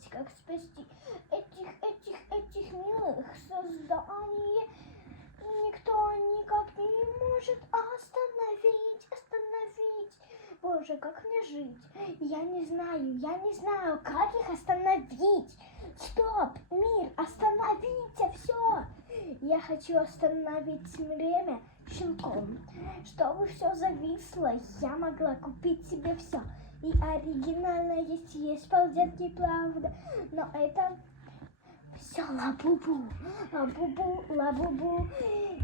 сделать, как спасти этих милых созданий. Никто никак не может остановить. Боже, как мне жить? Я не знаю, как их остановить. Стоп, мир, остановите все. Я хочу остановить время щелком, чтобы все зависло. Я могла купить себе все. И оригинальное есть полдетки, правда. Но это все лабубу.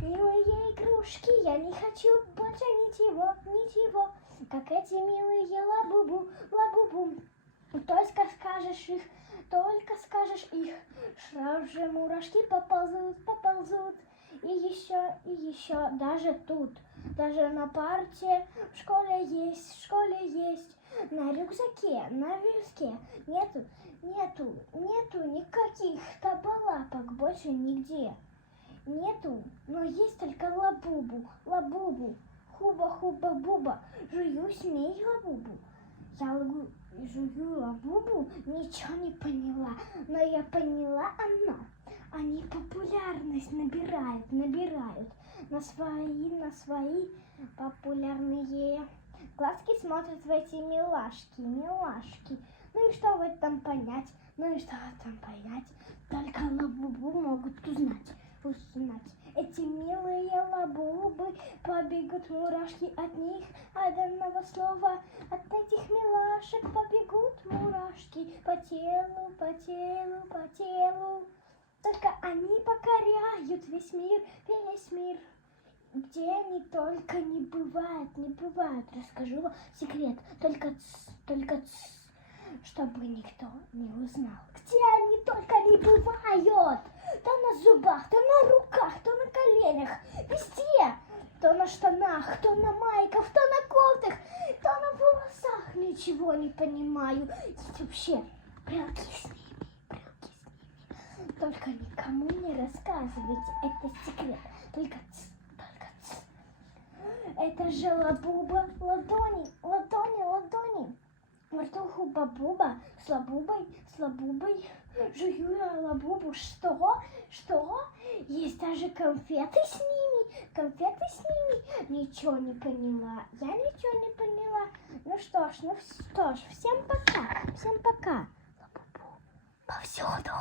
Милые игрушки, я не хочу больше ничего. Как эти милые лабубу. Только скажешь их, сразу же мурашки поползут. И еще, даже даже на парте, в школе есть, на рюкзаке, на виске нету никаких табалапок больше нигде. Нету, но есть только лабубу, хуба-буба, жую смей лабубу. Я жую лабубу, ничего не поняла, но я поняла одно. Они популярность набирают на свои популярные глазки смотрят в эти милашки. Ну и что в этом понять? Только лабубу могут узнать. Эти милые лабубы, побегут мурашки от них, от одного слова, от этих милашек побегут мурашки по телу. Только они покоряют весь мир. Где они только не бывают. Расскажу вам секрет, только чтобы никто не узнал. Где они только не бывают. То на зубах, то на руках, то на коленях, везде. То на штанах, то на майках, то на кофтах, то на волосах. Ничего не понимаю. И вообще, прялки с ними. Только никому не рассказывайте, это секрет. Только Это же лабуба, ладони. Во рту хуба-буба, с лабубой, жую я лабубу. Что? Есть даже конфеты с ними. Ничего не поняла. Я ничего не поняла. Ну что ж, всем пока. Лабубу повсюду.